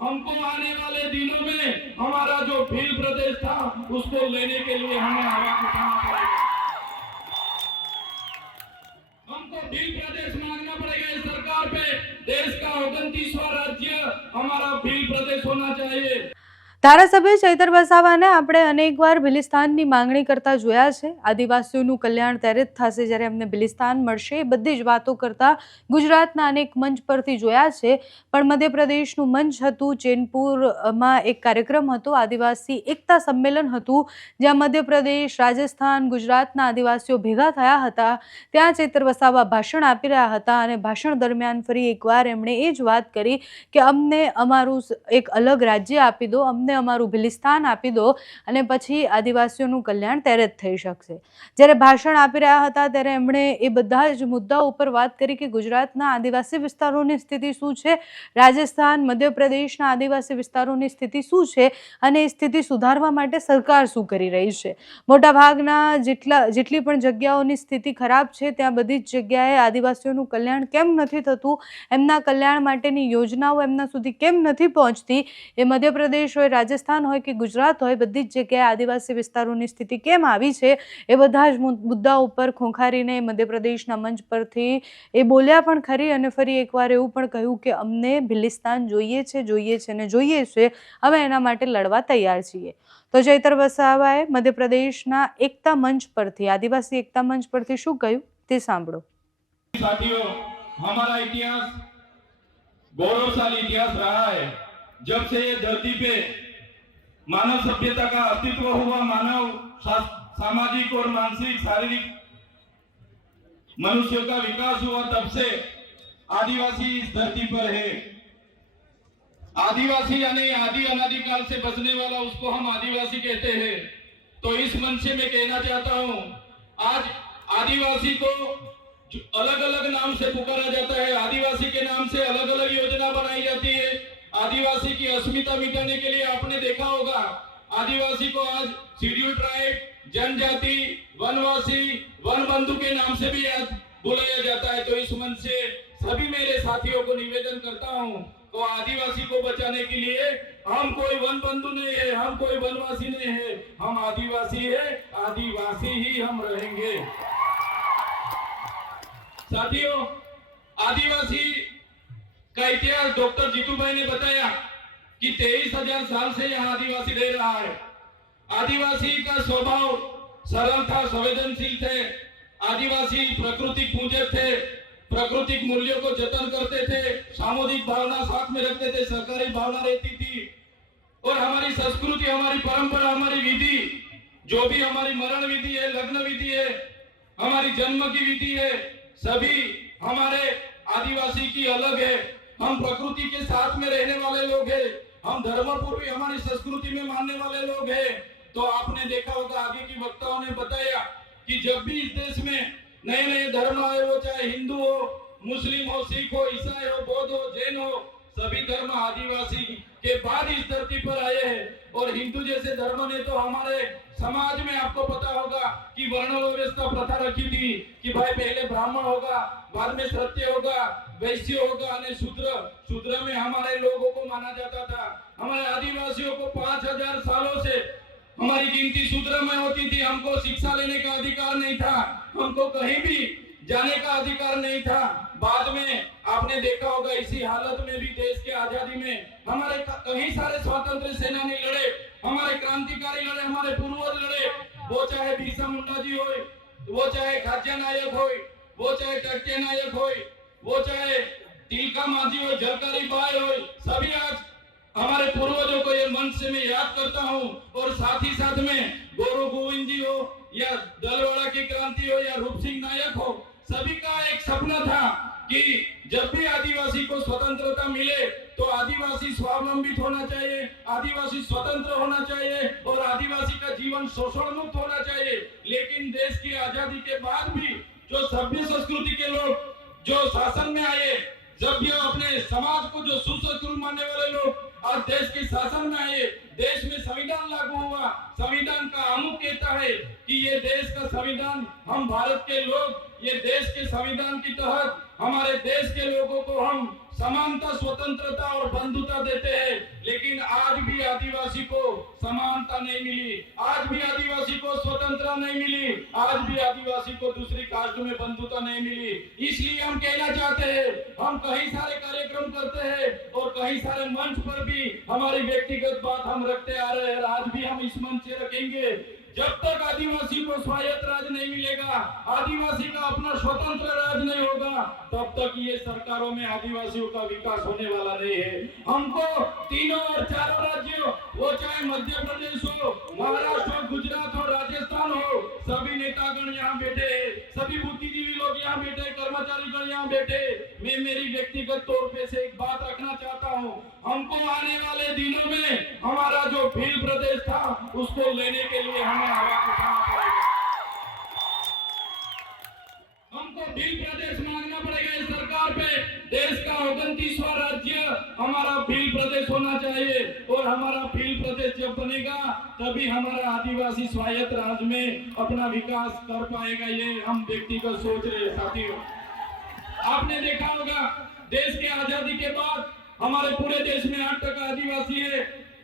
हमको आने वाले दिनों में हमारा जो भील प्रदेश था उसको लेने के लिए हमें आवाज उठाना पड़ेगा। हमको भील प्रदेश मांगना पड़ेगा इस सरकार पे। देश का 29वां राज्य हमारा भील प्रदेश होना चाहिए। ધારાસભ્ય ચૈતર વસાવાને આપણે અનેકવાર ભિલિસ્તાનની માંગણી કરતા જોયા છે। આદિવાસીઓનું કલ્યાણ ત્યારે જ થશે જ્યારે એમને ભિલિસ્તાન મળશે, એ બધી જ વાતો કરતા ગુજરાતના અનેક મંચ પરથી જોયા છે। પણ મધ્યપ્રદેશનું મંચ હતું, ચેનપુરમાં એક કાર્યક્રમ હતો, આદિવાસી એકતા સંમેલન હતું, જ્યાં મધ્યપ્રદેશ, રાજસ્થાન, ગુજરાતના આદિવાસીઓ ભેગા થયા હતા। ત્યાં ચૈતર વસાવા ભાષણ આપી રહ્યા હતા અને ભાષણ દરમિયાન ફરી એકવાર એમણે એ જ વાત કરી કે અમને અમારું એક અલગ રાજ્ય આપી દો, અમને અમારું ભિલિસ્તાન આપી દો અને પછી આદિવાસીઓનું કલ્યાણ ત્યારે જ થઈ શકશે। જ્યારે ભાષણ આપી રહ્યા હતા ત્યારે એમણે એ બધા જ મુદ્દાઓ ઉપર વાત કરી કે ગુજરાતના આદિવાસી વિસ્તારોની સ્થિતિ શું છે, રાજસ્થાન, મધ્યપ્રદેશના આદિવાસી વિસ્તારોની સ્થિતિ શું છે અને એ સ્થિતિ સુધારવા માટે સરકાર શું કરી રહી છે। મોટાભાગના જેટલી પણ જગ્યાઓની સ્થિતિ ખરાબ છે ત્યાં બધી જ જગ્યાએ આદિવાસીઓનું કલ્યાણ કેમ નથી થતું, એમના કલ્યાણ માટેની યોજનાઓ એમના સુધી કેમ નથી પહોંચતી, એ મધ્યપ્રદેશ હોય, રાજસ્થાન હોય કે ગુજરાત હોય, બધી જ જગ્યાએ આદિવાસી વિસ્તારોની સ્થિતિ કેમ આવી છે, એ બધા જ મુદ્દાઓ ઉપર ખોંખારીને મધ્યપ્રદેશના મંચ પરથી એ બોલ્યા પણ ખરી અને ફરી એકવાર એવું પણ કહ્યું કે અમને ભિલિસ્તાન જોઈએ છે, જોઈએ છે ને જોઈએ છે, અમે એના માટે લડવા તૈયાર છીએ। તો ચૈતર વસાવાએ મધ્યપ્રદેશના એકતા મંચ પરથી, આદિવાસી એકતા મંચ પરથી શું કહ્યું તે સાંભળો। साथियों, हमारा इतिहास गौरवशाली इतिहास रहा है। जब से ये धरती पे मानव सभ्यता का अस्तित्व हुआ, मानव सामाजिक और मानसिक शारीरिक मनुष्यों का विकास हुआ, तब से आदिवासी इस धरती पर है। आदिवासी यानी आदि अनादिकाल से बसने वाला, उसको हम आदिवासी कहते हैं। तो इस मंच से मैं कहना चाहता हूं, आज आदिवासी को अलग अलग नाम से पुकारा जाता है, आदिवासी के नाम से अलग अलग योजना बनाई जाती है। आदिवासी की अस्मिता मिटाने के लिए आपने देखा होगा, आदिवासी को आज शेड्यूल ट्राइब, जनजाति, वनवासी, वन बंधु के नाम से भी आज बुलाया जाता है। तो इस मंच से सभी मेरे साथियों को निवेदन करता हूं, तो आदिवासी को बचाने के लिए हम कोई वन बंधु नहीं है, हम कोई वनवासी नहीं है, हम आदिवासी है, आदिवासी ही हम रहेंगे। साथियों, आदिवासी का इतिहास डॉक्टर जीतू भाई ने बताया कि 23,000 साल से यहाँ आदिवासी रह रहा है। आदिवासी का स्वभाव सरल था, संवेदनशील थे। आदिवासी प्राकृतिक पूजक थे, प्राकृतिक मूल्यों को जतन करते थे, सामुदायिक भावना साथ में रखते थे, सहकारी भावना रहती थी। और हमारी संस्कृति, हमारी परंपरा, हमारी विधि, जो भी हमारी मरण विधि है, लग्न विधि है, हमारी जन्म की विधि है, सभी हमारे आदिवासी की अलग है। हम प्रकृति के साथ में रहने वाले लोग हैं, हम धर्मपूर्वी हमारी संस्कृति में मानने वाले लोग हैं। तो आपने देखा होगा, आगे की वक्ताओं ने बताया कि जब भी इस देश में नए नए धर्म आए, वो चाहे हिंदू हो, मुस्लिम हो, सिख हो, ईसाई हो, बौद्ध हो, जैन हो, सभी धर्म आदिवासी के बाद इस धरती पर आए हैं। और हिंदू जैसे धर्म ने तो हमारे समाज में आपको पता होगा कि वर्ण व्यवस्था प्रथा रखी थी कि भाई पहले ब्राह्मण होगा, बाद में क्षत्रिय होगा, वैश्य होगा और शूद्र में हमारे लोगों को माना जाता था। हमारे आदिवासियों को 5,000 सालों से हमारी गिनती शूद्र में होती थी। हमको शिक्षा लेने का अधिकार नहीं था, हमको कहीं भी जाने का अधिकार नहीं था। बाद में आपने देखा होगा, इसी हालत में भी देश के आजादी में हमारे कई सारे स्वतंत्र सेनानी लड़े, हमारे क्रांतिकारी लड़े, हमारे पूर्वज लड़े। वो चाहे बिरसा मुंडा जी हो, वो चाहे खाद्य नायक हो, वो चाहे टट्टे नायक हो, वो चाहे तिलका माझी हो, झलकारी बाई हो, सभी आज हमारे पूर्वजों को ये मंच से मैं याद करता हूँ। और साथ ही साथ में गौरव गोविंद जी हो या दलवाड़ा की क्रांति हो या रूप सिंह नायक हो, सभी का एक सपना था कि जब भी आदिवासी को स्वतंत्रता मिले तो आदिवासी स्वावलंबित होना चाहिए, आदिवासी स्वतंत्र होना चाहिए और आदिवासी का जीवन शोषण मुक्त होना चाहिए। लेकिन देश की आजादी के बाद भी जो सभ्य संस्कृति के लोग जो शासन में आए, जब ये अपने समाज को जो सुसंस्कृत मानने वाले लोग आज देश के शासन में आए, देश में संविधान लागू हुआ। संविधान का आमुख कहता है कि ये देश का संविधान हम भारत के लोग ये देश के संविधान के तहत हमारे देश के लोगों को हम समानता, स्वतंत्रता और बंधुता देते हैं, लेकिन आज भी आदिवासी को समानता नहीं मिली, आज भी आदिवासी को स्वतंत्रता नहीं मिली, आज भी आदिवासी को दूसरी कास्ट में बंधुता नहीं मिली। इसलिए हम कहना चाहते हैं, हम कई सारे कार्यक्रम करते हैं और कई सारे मंच पर भी हमारी व्यक्तिगत बात हम रखते आ रहे हैं, आज भी हम इस मंच से रखेंगे। जब तक आदिवासी को स्वायत्त राज नहीं मिलेगा, आदिवासी का अपना स्वतंत्र राज नहीं होगा, तब तक ये सरकारों में आदिवासियों का विकास होने वाला नहीं है। हमको तीनों और चारों राज्यों, वो चाहे मध्य प्रदेश हो, महाराष्ट्र हो, गुजरात हो, राजस्थान हो, सभी नेतागण यहाँ बैठे हैं, सभी बुद्धिजीवी लोग यहाँ बैठे, कर्मचारीगण यहाँ बैठे। मैं मेरी व्यक्तिगत तौर पे से एक बात रखना चाहता हूँ, हमको आने वाले दिनों में हमारा जो भील प्रदेश था उसको लेने के लिए हमें आवाज उठाना पड़ेगा। हमको भील प्रदेश मांगना पड़ेगा इस सरकार पे। देश का 29वां राज्य हमारा भील प्रदेश होना चाहिए और हमारा भील प्रदेश जब बनेगा तभी हमारा आदिवासी स्वायत्त राज्य में अपना विकास कर पाएगा। ये हम व्यक्तिगत सोच रहे हैं साथियों। आपने देखा होगा देश के आजादी के बाद हमारे पूरे देश में 8% आदिवासी है।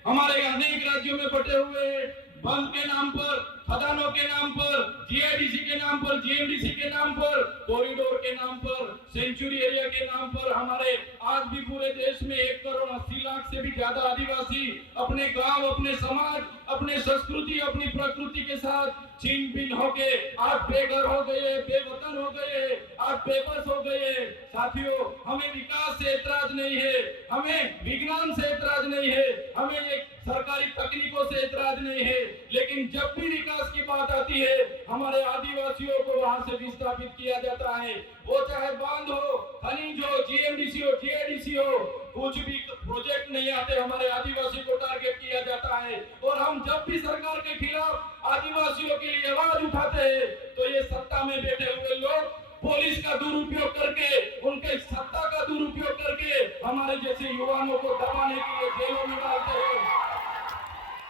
हमारे अनेक राज्यों में बटे हुए हैं, वन के नाम पर, खदानों के नाम पर, जीआईडीसी के नाम पर, जीएमडीसी के नाम पर, कॉरिडोर के नाम पर, सेंचुरी एरिया के नाम पर हमारे आज भी पूरे देश में 1,80,00,000 से भी ज्यादा आदिवासी अपने गांव, अपने समाज, अपने संस्कृति, अपनी प्रकृति के साथ छीन भिन होके आज बेघर हो गए, बेवतन हो गए, आज बेबस हो गए। साथियों, हमें विकास से ऐतराज नहीं है, हमें विज्ञान से ऐतराज नहीं है, हमें एक सरकारी तकनीकों से ऐतराज नहीं है, लेकिन जब भी विकास की बात आती है हमारे आदिवासियों को वहां से विस्थापित किया जाता है। वो चाहे बांध हो, खनिज हो, जीएमडीसी हो, जीआईडीसी हो, कुछ भी प्रोजेक्ट नहीं आते, हमारे आदिवासी को टारगेट किया जाता है। और हम जब भी सरकार के खिलाफ आदिवासियों के लिए आवाज उठाते हैं तो ये सत्ता में बैठे हुए लोग पुलिस का दुरुपयोग करके, उनके सत्ता का दुरुपयोग करके हमारे जैसे युवाओं को दबाने के लिए जेलों में डालते हैं।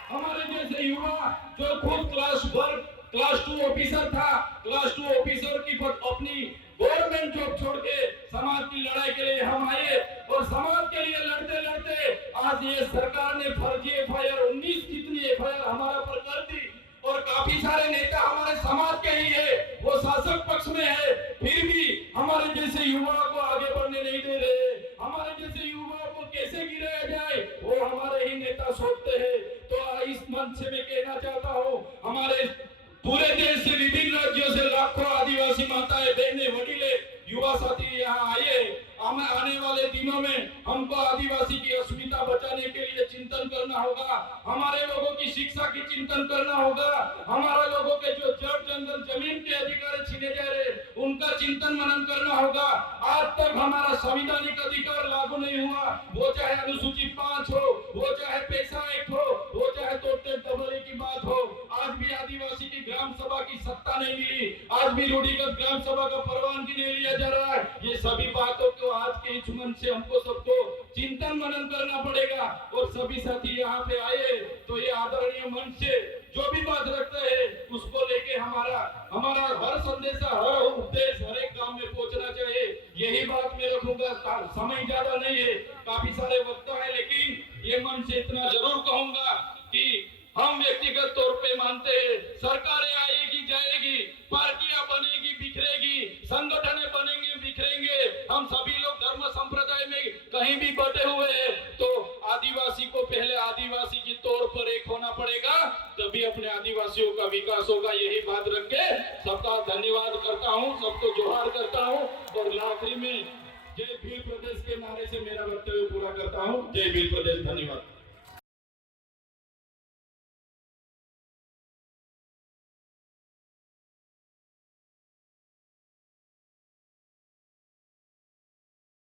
हमारे जैसे युवा जो खुद क्लास 2 ऑफिसर था, क्लास 2 ऑफिसर की अपनी गवर्नमेंट जॉब छोड़ के समाज की लड़ाई के लिए हम आए और समाज के लिए लड़ते लड़ते आज ये सरकार ने फर्जी एफआईआर 19 कितनी एफआईआर हमारा पर कर दी और काफी सारे नेता हमारे समाज के ही है, वो शासक पक्ष में है, फिर भी हमारे जैसे युवाओं को आगे बढ़ने नहीं दे रहे। हमारे जैसे युवाओं को कैसे गिराया जाए वो हमारे ही नेता सोचते हैं। तो इस मंच से मैं कहना चाहता हूँ, हमारे पूरे देश से, विभिन्न राज्यों से लाखों आदिवासी माताएं, बहनें, वडीले, युवा साथी यहाँ आए। हमें आने वाले दिनों में हमको आदिवासी की अस्मिता बचाने के लिए चिंतन करना होगा, हमारे लोगों की शिक्षा की चिंतन करना होगा, हमारे लोगों के जो जड़ जंगल जमीन के अधिकार छीने जा रहे उनका चिंतन मनन करना होगा। आज तक हमारा संवैधानिक अधिकार लागू नहीं हुआ, वो चाहे अनुसूची 5 हो, वो चाहे पैसा एक्ट हो, वो चाहे तोड़ते दबोरे की बात हो। आज भी आदिवासी की ग्राम सभा की सत्ता नहीं मिली, आज भी रूढ़िगत ग्राम सभा का परवानगी नहीं लिया जा रहा है। ये सभी बातों को आज के इस मंच से हमको सबको चिंतन मनन करना पड़ेगा और सभी साथी यहाँ पे आए तो ये आदरणीय मंच से जो भी बात रखते हैं उसको लेके हमारा हर संदेशा, हर उपदेश हर एक गांव में पहुंचना चाहिए। यही बात मैं रखूंगा। समय ज्यादा नहीं है, काफी सारे वक्ता है, लेकिन ये मंच से इतना जरूर कहूंगा कि हम व्यक्तिगत तौर पे मानते हैं सरकारें आएगी जाएगी, पार्टियां बनेगी बिखरेगी, संगठनें बनेंगे बिखरेंगे, हम सभी लोग धर्म संप्रदाय में कहीं भी बटे हुए हैं, तो आदिवासी को पहले आदिवासी की तौर पर एक होना पड़ेगा, तभी अपने आदिवासियों का विकास होगा। यही बात रख के सबका धन्यवाद करता हूँ, सबको जोहार करता हूँ और आखिरी में जय भील प्रदेश के नारे से मेरा वक्तव्य पूरा करता हूँ। जय भील प्रदेश, धन्यवाद।